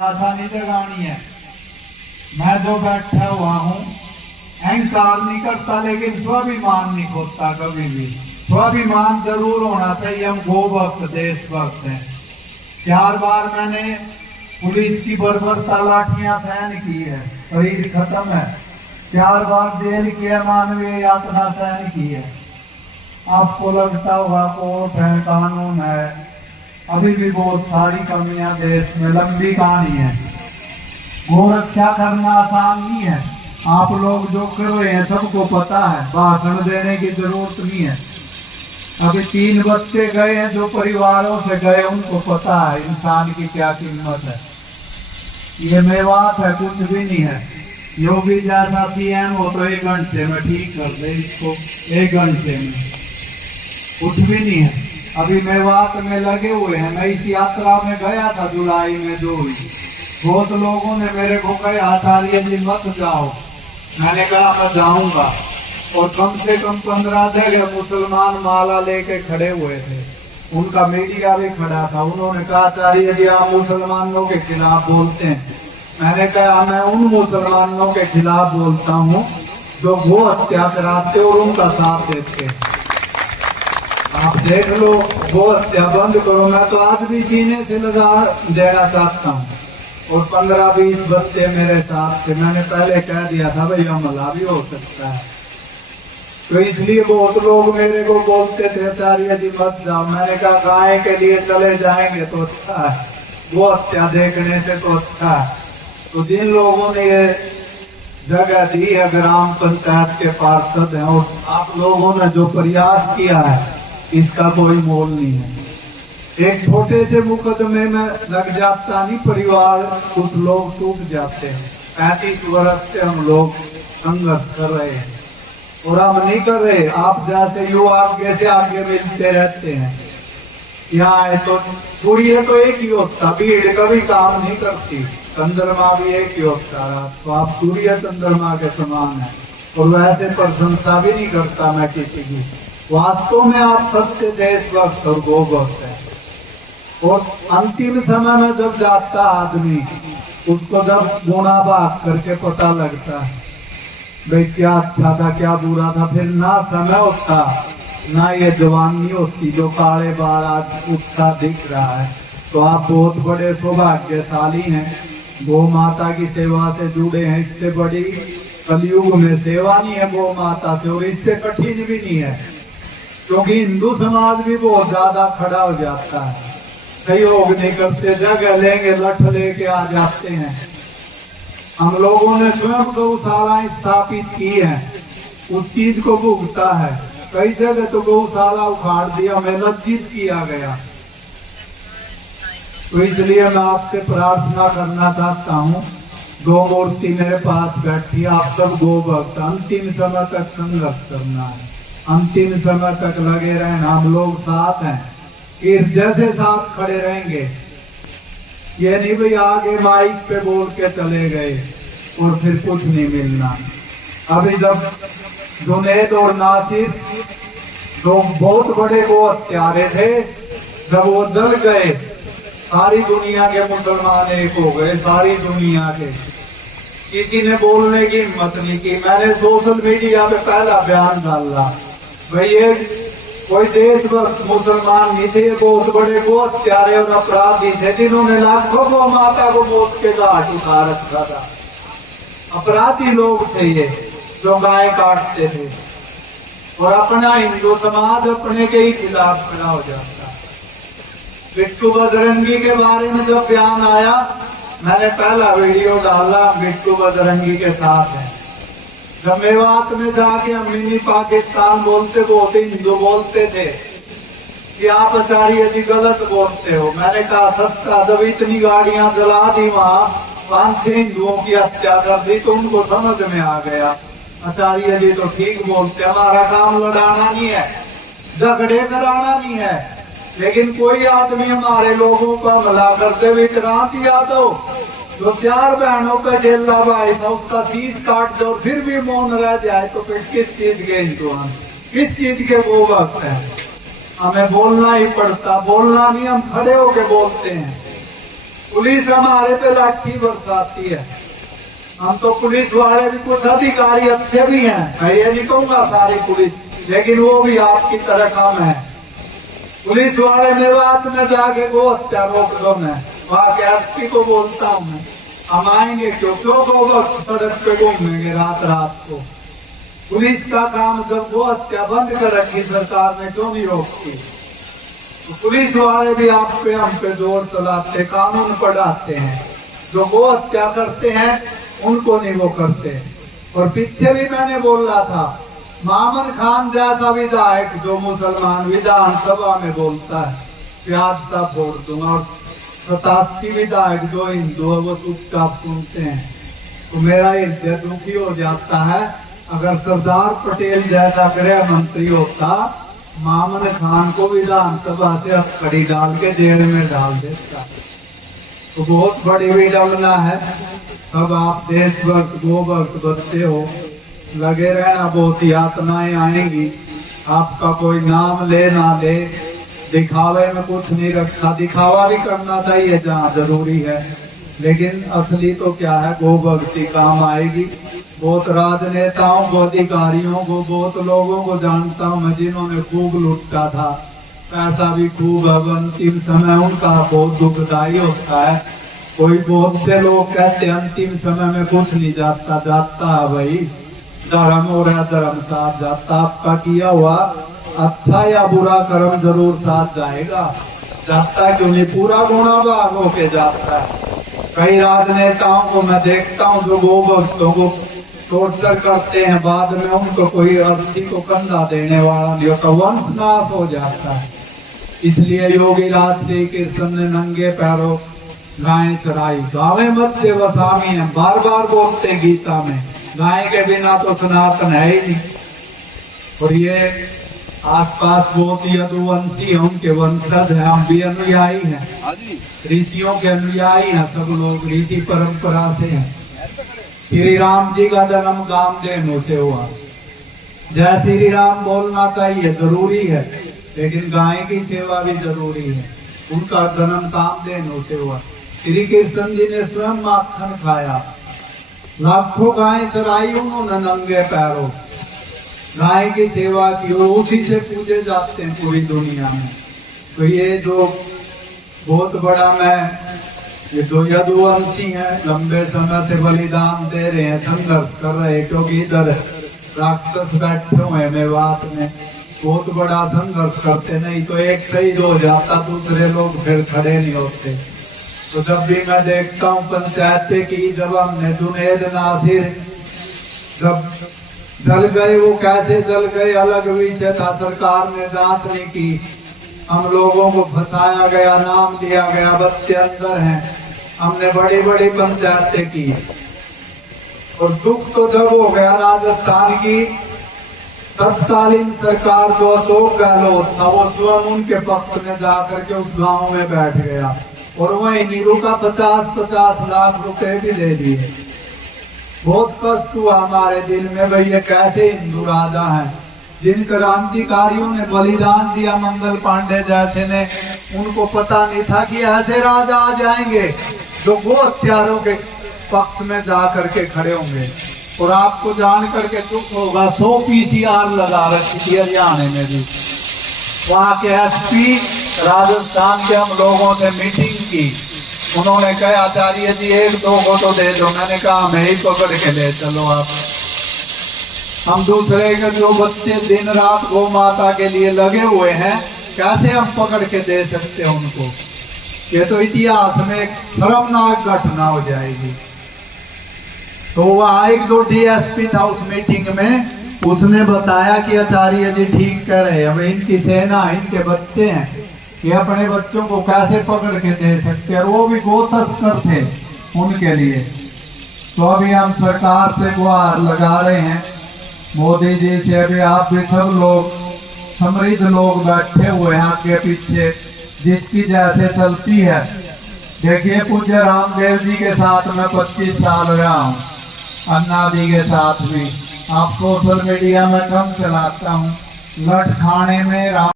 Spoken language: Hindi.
आसानी जगानी है। मैं जो बैठा हुआ हूँ अहंकार नहीं करता, लेकिन स्वाभिमान नहीं खोता कभी भी। स्वाभिमान जरूर होना चाहिए। हम गो भक्त देशभक्त हैं। 4 बार मैंने पुलिस की बर्बरता लाठियां सहन की है, शरीर खत्म है। 4 बार जेल की है, मानवीय यातना सहन की है। आपको लगता होगा कोर्ट है, कानून है, अभी भी बहुत सारी कमियां देश में, लंबी कहानी है। गो रक्षा करना आसान नहीं है। आप लोग जो कर रहे हैं सबको पता है, भाषण देने की जरूरत नहीं है। अभी 3 बच्चे गए हैं जो परिवारों से गए, उनको पता है इंसान की क्या कीमत है। ये मेवात है, कुछ भी नहीं है। योगी जैसा सीएम हो तो 1 घंटे में ठीक कर दे इसको, 1 घंटे में, कुछ भी नहीं है। अभी मेवात में लगे हुए हैं। मैं इस यात्रा में गया था जुलाई में जो हुई। बहुत लोगों ने मेरे को कहा आचार्य जी मत जाओ। मैंने कहा मैं जाऊंगा। और कम से कम 15 जगह मुसलमान माला लेके खड़े हुए थे। उनका मीडिया भी खड़ा था। उन्होंने कहा आचार्य जी आप मुसलमानों के खिलाफ बोलते हैं। मैंने कहा मैं उन मुसलमानों के खिलाफ बोलता हूँ जो गो हत्या कराते और उनका साथ देते। आप देख लो, गो हत्या बंद करो। मैं तो आज भी सीने से लगा देना चाहता हूँ। और 15-20 बच्चे मेरे साथ थे। मैंने पहले कह दिया था भाई हमला भी हो सकता है। तो इसलिए बहुत लोग मेरे को बोलते थे आचार्य जी मत जाओ। मैंने कहा गाय के लिए चले जाएंगे तो अच्छा है, गो हत्या देखने से तो अच्छा है। तो जिन लोगों ने ये जगह दी है, ग्राम पंचायत के पार्षद हैं, और आप लोगों ने जो प्रयास किया है इसका कोई मोल नहीं है। एक छोटे से मुकदमे में लग जाता नहीं परिवार, कुछ लोग टूट जाते हैं। 35 वर्ष से हम लोग संघर्ष कर रहे हैं और हम नहीं कर रहे। आप जैसे युवा आगे से आगे मिलते रहते हैं। यहाँ है तो सूर्य तो एक ही होता, भीड़ कभी काम नहीं करती। चंद्रमा भी एक ही होता है, तो आप सूर्य चंद्रमा के समान है। और वैसे प्रशंसा भी नहीं करता मैं किसी की। वास्तव में आप सच्चे देशभक्त और गो भक्त हैं। और अंतिम समय में जब जाता आदमी, उसको जब गुना भाग करके पता लगता है भाई क्या अच्छा था क्या बुरा था, फिर ना समय होता ना ये जवानी होती जो काले बाल आज उत्साह दिख रहा है। तो आप बहुत बड़े सौभाग्यशाली हैं, गौ माता की सेवा से जुड़े हैं। इससे बड़ी कलयुग में सेवा नहीं है गौ माता से, और इससे कठिन भी नहीं है। क्योंकि हिंदू समाज भी बहुत ज्यादा खड़ा हो जाता है, सहयोग नहीं करते, जगह लेंगे लठ लेके आ जाते हैं। हम लोगों ने स्वयं गौशालाएं स्थापित की है, उस चीज को भुगता है। कई जगह तो गौशाला उखाड़ दिया, हमें लज्जित किया गया। तो इसलिए मैं आपसे प्रार्थना करना चाहता हूँ, गौ मूर्ति मेरे पास बैठी, आप सब गो भक्त अंतिम समय तक संघर्ष करना है, अंतिम समय तक लगे रहना। हम लोग साथ हैं, जैसे साथ खड़े रहेंगे। ये नहीं भाई आगे माइक पे बोल के चले गए और फिर कुछ नहीं मिलना। अभी जब जुनैद और नासिर दो बहुत बड़े गो हत्यारे थे, जब वो जल गए, सारी दुनिया के मुसलमान एक हो गए, सारी दुनिया के। किसी ने बोलने की हिम्मत नहीं की। मैंने सोशल मीडिया पे पहला बयान डाला, भाई ये कोई देशभक्त मुसलमान नहीं थे, बहुत बड़े गो हत्यारे और अपराधी थे जिन्होंने लाखों गौ माता को मौत के घाट उतार रखा था। अपराधी लोग थे ये जो गाय काटते थे। और अपना हिंदू समाज अपने के ही खिलाफ खड़ा हो जाता। बिट्टू बजरंगी के बारे में जब बयान आया, मैंने पहला वीडियो डाला, बिट्टू बजरंगी के साथ है। जब मेवात में जाके हम मिनी पाकिस्तान बोलते, बहुत हिंदू बोलते थे कि आप आचार्य जी गलत बोलते हो। मैंने कहा सच्चा, जब इतनी गाड़ियां जला दी, वहां 5-6 हिंदुओं की हत्या कर दी, तो उनको समझ में आ गया आचार्य जी तो ठीक बोलते। हमारा काम लड़ाना नहीं है, झगड़े कराना नहीं है, लेकिन कोई आदमी हमारे लोगों का हमला करते हुए क्रांत यादव जो 4 बहनों का जेला भाई था, उसका शीश काट दो और फिर भी मौन रह जाए, तो फिर किस चीज के हिंदू हम, किस चीज के गो भक्त हैं। हमें बोलना ही पड़ता, बोलना नहीं, हम खड़े होके बोलते हैं। पुलिस हमारे पे लाठी बरसाती है। हम तो पुलिस वाले भी कुछ अधिकारी अच्छे भी हैं, मैं ये नहीं कहूंगा सारी पुलिस, लेकिन वो भी आपकी तरह कम है। पुलिस वाले मेवात में जाके गो हत्या रोक दो, मैं वहां के एसपी को बोलता हूँ मैं, हम आएंगे क्यों गो वक्त सड़क पे घूमेंगे रात रात को। पुलिस का काम जब गो हत्या बंद कर रखी सरकार ने, क्यों नहीं रोकती? तो पुलिस वाले भी आप पे हम पे जोर चलाते, कानून पढ़ाते हैं, जो गो हत्या करते हैं उनको नहीं वो करते। और पीछे भी मैंने बोला था, मामन खान जैसा विधायक जो मुसलमान विधानसभा में बोलता है प्याज सा फोड़ दूंगा, और 87 विधायक जो हिंदू है वो चुपचाप सुनते हैं, तो मेरा हृदय दुखी हो जाता है। अगर सरदार पटेल जैसा गृह मंत्री होता, मामन खान को विधानसभा से हथकड़ी डाल के जेल में डाल देता। तो बहुत बड़ी विडम्बना है। सब आप देशभक्त गोभक्त बच्चे हो, लगे रहना, बहुत यातनाएं आएंगी। आपका कोई नाम ले ना ले, दिखावे में कुछ नहीं रखा। दिखावा भी करना चाहिए जहाँ जरूरी है, लेकिन असली तो क्या है, गोभक्ति काम आएगी। बहुत राजनेताओं को, अधिकारियों को, बहुत लोगों को जानता हूँ मैं जिन्होंने खूब लुटा था, पैसा भी खूब। अब अंतिम समय उनका बहुत दुखदायी होता है। कोई बहुत से लोग कहते हैं अंतिम समय में कुछ नहीं जाता, जाता है भाई, धर्म हो रहा धर्म साथ जाता। आपका किया हुआ अच्छा या बुरा कर्म जरूर साथ जाएगा, जाता क्यों नहीं, पूरा गुना भाग होके जाता है। कई राजनेताओं को मैं देखता हूँ जो गोभक्तों को टॉर्चर करते हैं, बाद में उनको कोई अर्थी को कंधा देने वाला नहीं होता, वंश नाश हो जाता है। इसलिए योगी राज श्री कृष्ण ने नंगे पैरों गाय चराई। गावे मध्य वसामी है, बार बार बोलते गीता में, गाय के बिना तो सनातन है ही नहीं। और ये आसपास बहुत ही यदुवंशी है, उनके वंशज है, हम भी अनुयायी हैं, ऋषियों के अनुयायी हैं, सब लोग ऋषि परंपरा से हैं। श्री राम जी का जन्म कामधेनु से हुआ। जय श्री राम बोलना चाहिए, जरूरी है, लेकिन गाय की सेवा भी जरूरी है। उनका जन्म कामधेनु से हुआ। श्री कृष्ण जी ने स्वयं माखन खाया, लाखों गाय चराई उन्होंने नंगे पैरों, गाय की सेवा की, और उसी से पूजे जाते हैं पूरी दुनिया में। तो ये जो बहुत बड़ा, मैं ये दो यदुवंशी हैं, लंबे समय से बलिदान दे रहे हैं, संघर्ष कर रहे हैं, क्योंकि इधर राक्षस बैठे हुए हैं मेवात में, बहुत बड़ा संघर्ष करते, नहीं तो एक शहीद हो जाता, दूसरे लोग फिर खड़े नहीं होते। तो जब भी मैं देखता हूँ पंचायत की, जब हमने जुनेद नासिर जब जल गए, वो कैसे जल गए अलग विषय था, सरकार ने जांच नहीं की, हम लोगों को फंसाया गया, नाम दिया गया, बच्चे अंदर हैं, हमने बड़ी बड़ी पंचायतें की। और दुख तो जब हो गया राजस्थान की तत्कालीन सरकार जो अशोक गहलोत था, वो स्वयं उनके पक्ष में जाकर के उस गांव में बैठ गया, और वही नीरू का 50-50 लाख रुपए भी दे दिए। बहुत कष्ट हुआ हमारे दिल में, भाई ये कैसे हिंदू राजा हैं, जिन क्रांतिकारियों ने बलिदान दिया, मंगल पांडे जैसे ने, उनको पता नहीं था कि ऐसे राजा आ जाएंगे जो गो हत्यारों के पक्ष में जा करके खड़े होंगे। और आपको जान करके दुख होगा, 100 PCR लगा रखी थी हरियाणा में भी। वहाँ के एसपी राजस्थान के हम लोगों से मीटिंग की, उन्होंने कहा आचार्य जी 1-2 को तो दे दो, मैंने कहा मैं ही पकड़ के ले चलो आप। हम दूसरे के जो बच्चे दिन रात गौ माता के लिए लगे हुए हैं, कैसे हम पकड़ के दे सकते हैं उनको? ये तो इतिहास में एक शर्मनाक घटना हो जाएगी। तो वह एक जो DSP था उस मीटिंग में, उसने बताया कि आचार्य जी ठीक कह रहे हैं, इनकी सेना, इनके बच्चे हैं, ये अपने बच्चों को कैसे पकड़ के दे सकते हैं, और वो भी गो तस्कर थे उनके लिए। तो अभी हम सरकार से गुहार लगा रहे हैं, मोदी जी से, अभी आप भी सब लोग समृद्ध लोग बैठे हुए हैं आगे पीछे, जिसकी जैसे चलती है। देखिए पूज्य रामदेव जी के साथ मैं 25 साल रहा हूँ, अन्ना जी के साथ भी। आप सोशल मीडिया में कम चलाता हूँ, लठ खाने में राम